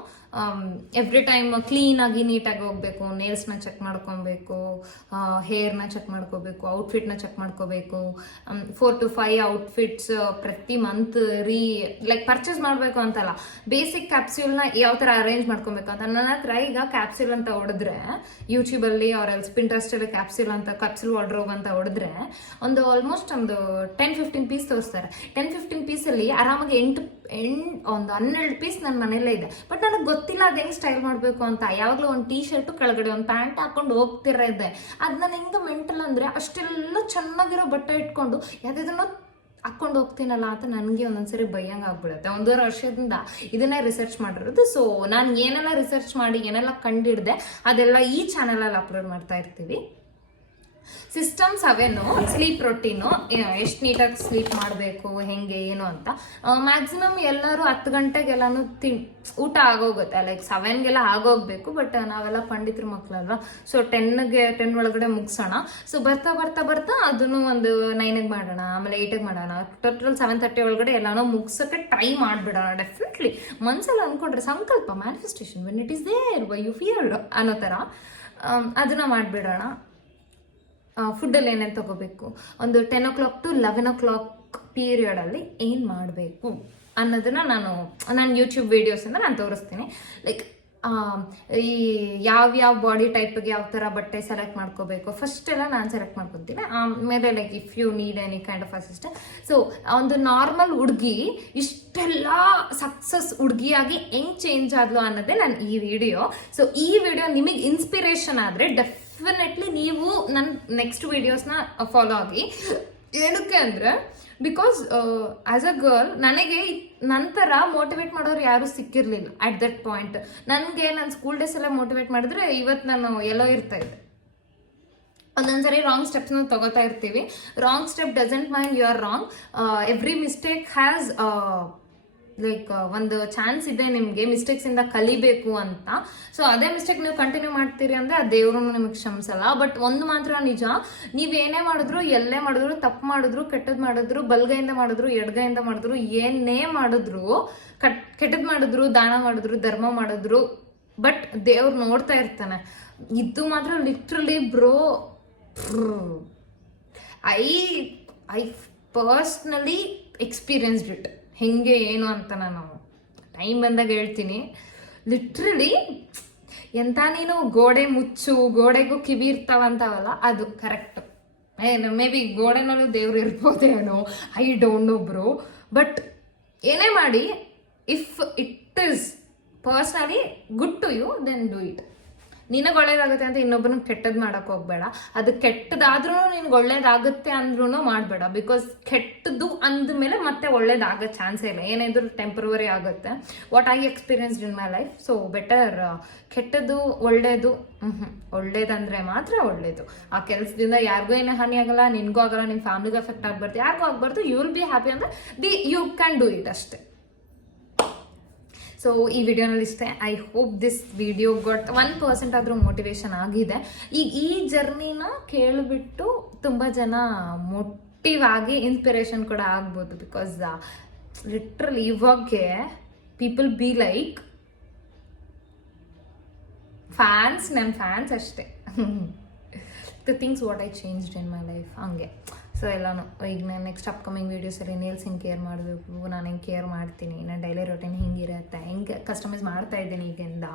Every time ಕ್ಲೀನಾಗಿ ನೀಟಾಗಿ ಹೋಗಬೇಕು, ನೇಲ್ಸ್ನ ಚೆಕ್ ಮಾಡ್ಕೊಬೇಕು, ಹೇರ್ನ ಚೆಕ್ ಮಾಡ್ಕೋಬೇಕು, ಔಟ್ಫಿಟ್ನ ಚೆಕ್ ಮಾಡ್ಕೋಬೇಕು. 4 to 5 ಔಟ್ಫಿಟ್ಸ್ ಪ್ರತಿ ಮಂತ್ ಲೈಕ್ ಪರ್ಚೇಸ್ ಮಾಡಬೇಕು ಅಂತಲ್ಲ, ಬೇಸಿಕ್ ಕ್ಯಾಪ್ಸ್ಯೂಲ್ನ ಯಾವ ಥರ ಅರೇಂಜ್ ಮಾಡ್ಕೊಬೇಕು ಅಂತ. ನನ್ನ ಹತ್ರ ಈಗ ಕ್ಯಾಪ್ಸ್ಯೂಲ್ ಅಂತ ಹೊಡೆದ್ರೆ ಯೂಟ್ಯೂಬಲ್ಲಿ ಆರ್ ಎಲ್ಸ್ ಪಿಂಟ್ರೆಸ್ಟಲ್ಲಿ ಕ್ಯಾಪ್ಸ್ಯೂಲ್ ವಾರ್ಡ್ರೋಬ್ ಅಂತ ಹೊಡೆದ್ರೆ ಆಲ್ಮೋಸ್ಟ್ ಒಂದು 10-15 ಪೀಸ್ ತೋರಿಸ್ತಾರೆ. 10-15 ಪೀಸಲ್ಲಿ ಆರಾಮಾಗಿ 12 ಪೀಸ್ ನನ್ನ ಮನೆಯಲ್ಲೇ ಇದೆ. ಬಟ್ ನನಗೆ ಗೊತ್ತಿಲ್ಲ ಅದು ಹೆಂಗೆ ಸ್ಟೈಲ್ ಮಾಡಬೇಕು ಅಂತ. ಯಾವಾಗಲೂ ಒಂದು ಟೀ ಶರ್ಟು ಕೆಳಗಡೆ ಒಂದು ಪ್ಯಾಂಟ್ ಹಾಕೊಂಡು ಹೋಗ್ತಿರೋದೆ. ಅದು ನಾನು ಹೆಂಗೆ ಮೆಂಟಲ್ ಅಂದರೆ, ಅಷ್ಟೆಲ್ಲ ಚೆನ್ನಾಗಿರೋ ಬಟ್ಟೆ ಇಟ್ಕೊಂಡು ಯಾವುದನ್ನು ಹಾಕ್ಕೊಂಡು ಹೋಗ್ತೀನಲ್ಲ ಅಂತ ನನಗೆ ಒಂದೊಂದ್ಸರಿ ಭಯಂಗೆ ಆಗ್ಬಿಡುತ್ತೆ. 1.5 ವರ್ಷದಿಂದ ಇದನ್ನೇ ರಿಸರ್ಚ್ ಮಾಡಿರೋದು. ಸೊ ನಾನು ಏನೆಲ್ಲ ರಿಸರ್ಚ್ ಮಾಡಿ ಏನೆಲ್ಲ ಕಂಡಿಡ್ದೆ ಅದೆಲ್ಲ ಈ ಚಾನಲಲ್ಲಿ ಅಪ್ಲೋಡ್ ಮಾಡ್ತಾ ಇರ್ತೀವಿ. System 7 sleep routine. ಎಷ್ಟು ನೀಟಾಗಿ ಸ್ಲೀಪ್ ಮಾಡಬೇಕು, ಹೆಂಗೆ ಏನು ಅಂತ. ಮ್ಯಾಕ್ಸಿಮಮ್ ಎಲ್ಲರೂ 10 ಗಂಟೆಗೆಲ್ಲಾನು ಊಟ ಆಗೋಗುತ್ತೆ. ಲೈಕ್ 7ಗೆಲ್ಲ ಆಗೋಗ್ಬೇಕು. ಬಟ್ ನಾವೆಲ್ಲ ಪಂಡಿತರ ಮಕ್ಕಳಲ್ವಾ, ಸೊ 10 ಒಳಗಡೆ ಮುಗಿಸೋಣ. ಸೊ ಬರ್ತಾ ಅದನ್ನು ಒಂದು 9ಗೆ ಮಾಡೋಣ, ಆಮೇಲೆ 8ಗೆ ಮಾಡೋಣ. ಟೋಟಲ್ 7:30 ಒಳಗಡೆ ಎಲ್ಲಾನು ಮುಗಿಸೋಕ್ಕೆ ಟ್ರೈ ಮಾಡಿಬಿಡೋಣ. ಡೆಫಿನೆಟ್ಲಿ ಮನ್ಸಲ್ಲಿ ಅಂದ್ಕೊಂಡ್ರೆ ಸಂಕಲ್ಪ, manifestation, when it is there why you feared ಅನ್ನೋ ಥರ ಅದನ್ನು ಮಾಡಿಬಿಡೋಣ. ಫುಡ್ಡಲ್ಲಿ ಏನೇನು ತೊಗೋಬೇಕು, ಒಂದು 10 o'clock to 11 o'clock ಪೀರಿಯಡಲ್ಲಿ ಏನು ಮಾಡಬೇಕು ಅನ್ನೋದನ್ನ ನಾನು ಯೂಟ್ಯೂಬ್ ವೀಡಿಯೋಸಿಂದ ನಾನು ತೋರಿಸ್ತೀನಿ. ಲೈಕ್ ಈ ಯಾವ ಬಾಡಿ ಟೈಪ್ಗೆ ಯಾವ ಥರ ಬಟ್ಟೆ ಸೆಲೆಕ್ಟ್ ಮಾಡ್ಕೋಬೇಕು ಫಸ್ಟೆಲ್ಲ ನಾನು ಸೆಲೆಕ್ಟ್ ಮಾಡ್ಕೊತೀನಿ. ಆಮೇಲೆ like if you need any kind of assistant. So ಒಂದು ನಾರ್ಮಲ್ ಹುಡುಗಿ ಇಷ್ಟೆಲ್ಲ ಸಕ್ಸಸ್ ಹುಡುಗಿಯಾಗಿ ಹೆಂಗೆ ಚೇಂಜ್ ಆದ್ಲು ಅನ್ನೋದೇ ನಾನು ಈ ವಿಡಿಯೋ. ಸೊ ಈ ವಿಡಿಯೋ ನಿಮಗೆ ಇನ್ಸ್ಪಿರೇಷನ್ ಆದರೆ ಡೆಫಿನೆಟ್ಲಿ ನೀವು ನನ್ನ ನೆಕ್ಸ್ಟ್ ವೀಡಿಯೋಸ್ನ ಫಾಲೋ ಆಗಿ. ಏನಕ್ಕೆ ಅಂದರೆ ಬಿಕಾಸ್ ಆ್ಯಸ್ ಅ ಗರ್ಲ್ ನನಗೆ ನಂತರ ಮೋಟಿವೇಟ್ ಮಾಡೋರು ಯಾರೂ ಸಿಕ್ಕಿರಲಿಲ್ಲ ಅಟ್ ದಟ್ ಪಾಯಿಂಟ್. ನನಗೆ ನನ್ನ ಸ್ಕೂಲ್ ಡೇಸಲ್ಲೇ ಮೋಟಿವೇಟ್ ಮಾಡಿದ್ರೆ ಇವತ್ತು ನಾನು ಎಲ್ಲೋ ಇರ್ತಾ ಇದ್ದೆ. ಒಂದೊಂದ್ಸರಿ ರಾಂಗ್ ಸ್ಟೆಪ್ಸ್ನ ತಗೋತಾ ಇರ್ತೀವಿ. Wrong step doesn't mean you are wrong. Every mistake has like ಒಂದು ಚಾನ್ಸ್ ಇದೆ ನಿಮಗೆ ಮಿಸ್ಟೇಕ್ಸಿಂದ ಕಲಿಬೇಕು ಅಂತ. ಸೊ ಅದೇ ಮಿಸ್ಟೇಕ್ ನೀವು ಕಂಟಿನ್ಯೂ ಮಾಡ್ತೀರಿ ಅಂದರೆ ಆ ದೇವರು ನಿಮಗೆ ಕ್ಷಮಿಸಲ್ಲ. ಬಟ್ ಒಂದು ಮಾತ್ರ ನಿಜ, ನೀವೇನೇ ಮಾಡಿದ್ರು, ಎಲ್ಲೇ ಮಾಡಿದ್ರು, ತಪ್ಪು ಮಾಡಿದ್ರು, ಕೆಟ್ಟದ್ದು ಮಾಡಿದ್ರು, ಬಲ್ಗೈಯಿಂದ ಮಾಡಿದ್ರು, ಎಡಗೈಯಿಂದ ಮಾಡಿದ್ರು, ಏನೇ ಮಾಡಿದ್ರು, ಕೆಟ್ಟದ್ದು ಮಾಡಿದ್ರು, ದಾನ ಮಾಡಿದ್ರು, ಧರ್ಮ ಮಾಡಿದ್ರು, ಬಟ್ ದೇವ್ರು ನೋಡ್ತಾ ಇರ್ತಾನೆ. ಇದು ಮಾತ್ರ literally bro, I personally experienced it. ಹೆಂಗೆ ಏನು ಅಂತ ನಾನು ಟೈಮ್ ಬಂದಾಗ ಹೇಳ್ತೀನಿ. ಲಿಟ್ರಲಿ ಎಂತ ನೀನು ಗೋಡೆ ಮುಚ್ಚು, ಗೋಡೆಗೂ ಕಿವಿ ಇರ್ತಾವಂತಾವಲ್ಲ, ಅದು ಕರೆಕ್ಟ್. ಮೇ ಬಿ ಗೋಡೆನಲ್ಲೂ ದೇವ್ರು ಇರ್ಬೋದೇನೋ, I don't know bro. But ಏನೇ ಮಾಡಿ, if it is personally good to you then do it. ನಿನಗೆ ಒಳ್ಳೇದಾಗುತ್ತೆ ಅಂತ ಇನ್ನೊಬ್ಬನಿಗೆ ಕೆಟ್ಟದ್ದು ಮಾಡಕ್ ಹೋಗ್ಬೇಡ. ಅದು ಕೆಟ್ಟದಾದ್ರೂ ನಿನ್ಗೆ ಒಳ್ಳೇದಾಗುತ್ತೆ ಅಂದ್ರೂ ಮಾಡಬೇಡ. ಬಿಕಾಸ್ ಕೆಟ್ಟದ್ದು ಅಂದಮೇಲೆ ಮತ್ತೆ ಒಳ್ಳೇದಾಗೋ ಚಾನ್ಸೇ ಇಲ್ಲ. ಏನಾದ್ರು ಟೆಂಪ್ರವರಿ ಆಗುತ್ತೆ. What I experienced in my life. So better ಕೆಟ್ಟದ್ದು ಒಳ್ಳೇದು ಒಳ್ಳೇದಂದ್ರೆ ಮಾತ್ರ ಒಳ್ಳೇದು. ಆ ಕೆಲಸದಿಂದ ಯಾರಿಗೂ ಏನೋ ಹಾನಿ ಆಗಲ್ಲ, ನಿನ್ಗೂ ಆಗಲ್ಲ, ನಿಮ್ಮ ಫ್ಯಾಮಿಲಿಗೂ ಎಫೆಕ್ಟ್ ಆಗ್ಬಾರ್ದು, ಯಾರಿಗೂ ಆಗ್ಬಾರ್ದು. ಯು ವಿಲ್ ಬಿ ಹ್ಯಾಪಿ ಅಂದ್ರೆ ಯು ಕ್ಯಾನ್ ಡೂ ಇಟ್ ಅಷ್ಟೇ. ಸೊ ಈ ವಿಡಿಯೋನಲ್ಲಿ ಇಷ್ಟೇ. I hope this video got 1% ಆದರೂ ಮೋಟಿವೇಶನ್ ಆಗಿದೆ. ಈಗ ಈ ಜರ್ನಿನ ಕೇಳಿಬಿಟ್ಟು ತುಂಬ ಜನ ಮೋಟಿವ್ ಆಗಿ ಇನ್ಸ್ಪಿರೇಷನ್ ಕೂಡ ಆಗ್ಬೋದು. ಬಿಕಾಸ್ ಲಿಟ್ರಲಿ ಇವಾಗೆ ಪೀಪಲ್ ಬಿ ಲೈಕ್ ಫ್ಯಾನ್ಸ್, ನನ್ನ ಫ್ಯಾನ್ಸ್ ಅಷ್ಟೇ. The things what I changed in my life ಹಂಗೆ. ಸೊ ಎಲ್ಲನೂ ಈಗ ನಾನು ನೆಕ್ಸ್ಟ್ ಅಪ್ಕಮಿಂಗ್ ವೀಡಿಯೋಸಲ್ಲಿ ನೇಲ್ಸ್ ಹೆಂಗೆ ಕೇರ್ ಮಾಡಬೇಕು, ನಾನು ಹೆಂಗೆ ಕೇರ್ ಮಾಡ್ತೀನಿ, ನಾನು ಡೈಲಿ ರೊಟೀನ್ ಹೆಂಗಿರುತ್ತೆ, ಹೆಂಗೆ ಕಸ್ಟಮೈಸ್ ಮಾಡ್ತಾ ಇದ್ದೀನಿ ಈಗಿಂದ,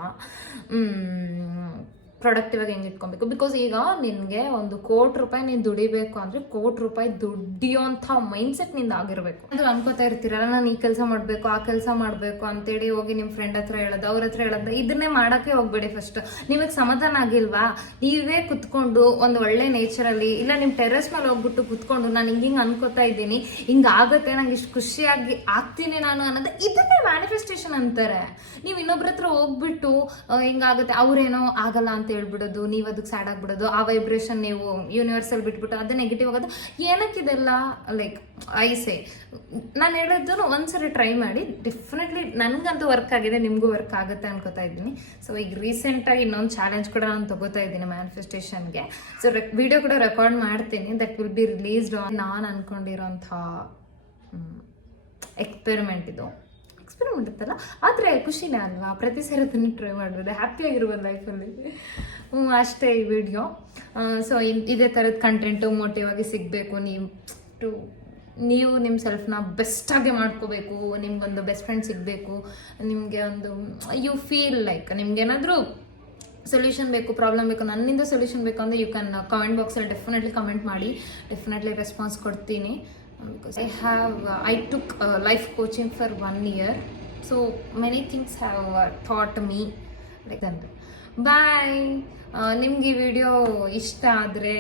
ಪ್ರೊಡಕ್ಟಿವ್ ಆಗಿ ಹೆಂಗೆ ಇಟ್ಕೊಬೇಕು. ಬಿಕಾಸ್ ಈಗ ನಿನಗೆ ₹1 ಕೋಟಿ ನೀನು ದುಡಿಬೇಕು ಅಂದರೆ ₹1 ಕೋಟಿ ದುಡಿಯೋಂಥ ಮೈಂಡ್ಸೆಟ್ ನಿಂದ ಆಗಿರಬೇಕು. ಅದು ಅನ್ಕೋತಾ ಇರ್ತೀರಲ್ಲ, ನಾನು ಈ ಕೆಲಸ ಮಾಡಬೇಕು, ಆ ಕೆಲಸ ಮಾಡಬೇಕು ಅಂತೇಳಿ ಹೋಗಿ ನಿಮ್ಮ ಫ್ರೆಂಡ್ ಹತ್ರ ಹೇಳೋದು, ಅವ್ರ ಹತ್ರ ಹೇಳೋದು, ಇದನ್ನೇ ಮಾಡೋಕ್ಕೆ ಹೋಗ್ಬೇಡಿ. ಫಸ್ಟ್ ನಿಮಗೆ ಸಮಾಧಾನ ಆಗಿಲ್ವಾ, ನೀವೇ ಕುತ್ಕೊಂಡು ಒಂದು ಒಳ್ಳೆ ನೇಚರಲ್ಲಿ ಇಲ್ಲ ನಿಮ್ಮ ಟೆರೆಸ್ ಮೇಲೆ ಹೋಗ್ಬಿಟ್ಟು ಕುತ್ಕೊಂಡು ನಾನು ಹಿಂಗೆ ಅನ್ಕೋತಾ ಇದ್ದೀನಿ, ಹಿಂಗೆ ಆಗುತ್ತೆ, ನಂಗೆ ಇಷ್ಟು ಖುಷಿಯಾಗಿ ಆಗ್ತೀನಿ ನಾನು ಅನ್ನೋದು, ಇದನ್ನೇ ಮ್ಯಾನಿಫೆಸ್ಟೇಷನ್ ಅಂತಾರೆ. ನೀವು ಇನ್ನೊಬ್ರ ಹತ್ರ ಹೋಗ್ಬಿಟ್ಟು ಹಿಂಗಾಗುತ್ತೆ, ಅವ್ರೇನೋ ಆಗಲ್ಲ ಅಂತ ಹೇಳ್ಬಿಡೋದು, ನೀವು ಅದಕ್ಕೆ ಸ್ಯಾಡ್ ಆಗ್ಬಿಡೋದು, ಆ ವೈಬ್ರೇಷನ್ ನೀವು ಯೂನಿವರ್ಸಲ್ ಬಿಟ್ಬಿಟ್ಟು ಅದು ನೆಗೆಟಿವ್ ಆಗೋದು, ಏನಕ್ಕಿದೆಲ್ಲ. ಲೈಕ್ ಐಸೆ ನಾನು ಹೇಳೋದನ್ನು ಒಂದ್ಸರಿ ಟ್ರೈ ಮಾಡಿ. ಡೆಫಿನೆಟ್ಲಿ ನನಗಂತೂ ವರ್ಕ್ ಆಗಿದೆ, ನಿಮಗೂ ವರ್ಕ್ ಆಗುತ್ತೆ ಅನ್ಕೋತಾ ಇದ್ದೀನಿ. ಸೊ ಈಗ ರೀಸೆಂಟಾಗಿ ಇನ್ನೊಂದು ಚಾಲೆಂಜ್ ಕೂಡ ನಾನು ತಗೋತಾ ಇದ್ದೀನಿ ಮ್ಯಾನಿಫೆಸ್ಟೇಷನ್ಗೆ. ಸೊ ವಿಡಿಯೋ ಕೂಡ ರೆಕಾರ್ಡ್ ಮಾಡ್ತೀನಿ. That will be released on ನಾನು ಅನ್ಕೊಂಡಿರೋಂಥ ಎಕ್ಸ್ಪೆರಿಮೆಂಟ್ ಇರುತ್ತಲ್ಲ, ಆದರೆ ಖುಷಿನೇ ಅಲ್ವಾ, ಪ್ರತಿ ಸರಿ ಅದನ್ನು ಟ್ರೈ ಮಾಡ್ಬೋದು, ಹ್ಯಾಪಿಯಾಗಿರ್ಬೋದು ಲೈಫಲ್ಲಿ. ಅಷ್ಟೇ ಈ ವಿಡಿಯೋ. ಸೊ ಇದೇ ಥರದ ಕಂಟೆಂಟು ಮೋಟಿವ್ ಆಗಿ ಸಿಗಬೇಕು. ನೀವು ನಿಮ್ಮ ಸೆಲ್ಫ್ನ ಬೆಸ್ಟಾಗಿ ಮಾಡ್ಕೋಬೇಕು, ನಿಮ್ಗೊಂದು ಬೆಸ್ಟ್ ಫ್ರೆಂಡ್ ಸಿಗಬೇಕು, ನಿಮಗೆ ಒಂದು ಯು ಫೀಲ್ ಲೈಕ್ ನಿಮ್ಗೇನಾದರೂ ಸೊಲ್ಯೂಷನ್ ಬೇಕು, ಪ್ರಾಬ್ಲಮ್ ಬೇಕು, ನನ್ನಿಂದ ಸೊಲ್ಯೂಷನ್ ಬೇಕು ಅಂದರೆ ಯು ಕ್ಯಾನ್ ಕಮೆಂಟ್ ಬಾಕ್ಸಲ್ಲಿ ಡೆಫಿನೆಟ್ಲಿ ಕಮೆಂಟ್ ಮಾಡಿ, ಡೆಫಿನೆಟ್ಲಿ ರೆಸ್ಪಾನ್ಸ್ ಕೊಡ್ತೀನಿ. Because I took life coaching for 1 year, so many things have taught me like that. Bye. ನಿಮ್ಗೆ ಈ ವಿಡಿಯೋ ಇಷ್ಟ ಆದರೆ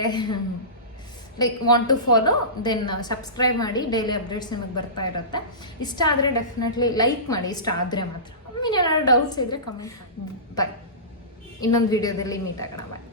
like want to follow, then subscribe ಮಾಡಿ, ಡೈಲಿ ಅಪ್ಡೇಟ್ಸ್ ನಿಮಗೆ ಬರ್ತಾ ಇರುತ್ತೆ. ಇಷ್ಟ ಆದರೆ ಡೆಫಿನೆಟ್ಲಿ ಲೈಕ್ ಮಾಡಿ, ಇಷ್ಟ ಆದರೆ ಮಾತ್ರ. ಏನಾದ್ರು ಡೌಟ್ಸ್ ಇದ್ದರೆ ಕಮೆಂಟ್ ಮಾಡಿ. ಬಾಯ್. ಇನ್ನೊಂದು ವಿಡಿಯೋದಲ್ಲಿ ಮೀಟ್ ಆಗೋಣ. ಬಾಯ್.